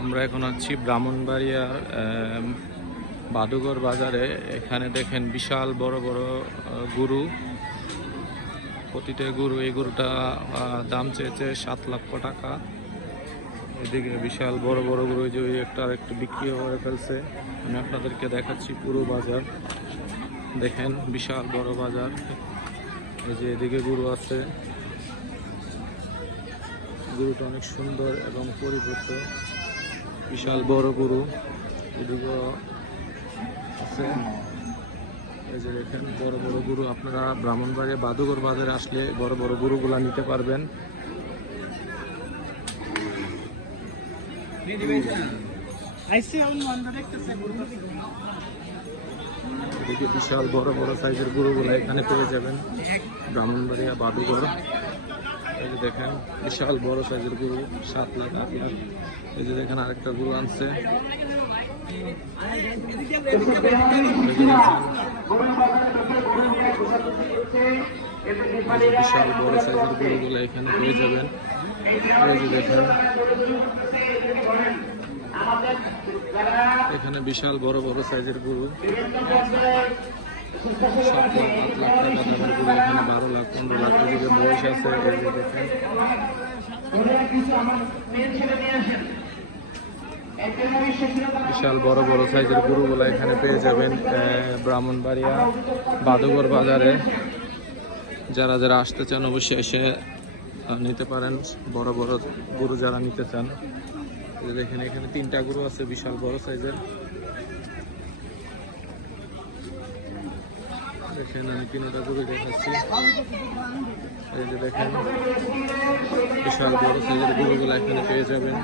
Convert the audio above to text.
আমরা এখন আছি ব্রাহ্মণবাড়িয়ার বাদুগর বাজারে। এখানে দেখেন বিশাল বড় বড় গরু, প্রতিটা গরু। এই গরুটা দাম চেয়েছে 7 লক্ষ টাকা। এদিকে বিশাল বড় বড় গরু, যে ওই একটা আরেকটু বিক্রি করে ফেলছে। আমি আপনাদেরকে দেখাচ্ছি পুরো বাজার। দেখেন বিশাল বড় বাজার। এই যে এদিকে গরু আছে, গরুটা অনেক সুন্দর এবং পরিপূর্ণ, বিশাল বড় গরু। এদিকে আছে, এই যে দেখেন বড় বড় গরু। আপনারা ব্রাহ্মণবাড়িয়া বাদুগর বাজারে আসলে বড় বড় গরুগুলা নিতে পারবেন। এদিকে বিশাল বড় বড় সাইজের গরুগুলা এখানে পেয়ে যাবেন ব্রাহ্মণবাড়িয়া বাদুগর। এই যে দেখেন বিশাল বড় সাইজের গরু, 7 লাখ 8 লাখ। এই যে দেখেন আরেকটা গরু আনছে। বিশাল বড় সাইজের গরুগুলো এখানে পেয়ে যাবেন। এই যে দেখেন এখানে বিশাল বড় বড় সাইজের গরু, 7 লাখ 8 লাখ টাকা দামের গরু। এখানে 12 লাখ 15 লাখ এদিকে বয়স আছে। এই যে দেখেন বিশাল বড় বড় সাইজের গরুগুলো এখানে পেয়ে যাবেন ব্রাহ্মণবাড়িয়া বাদুগর বাজারে। যারা যারা আসতে চান অবশ্যই এসে নিতে পারেন বড় বড় গরু যারা নিতে চান। দেখেন এখানে 3টা গরু আছে বিশাল বড় সাইজের। দেখেন আমি 3টা গরু দেখাচ্ছি। এই যে দেখেন বিশাল বড় সাইজের গরুগুলো এখানে পেয়ে যাবেন।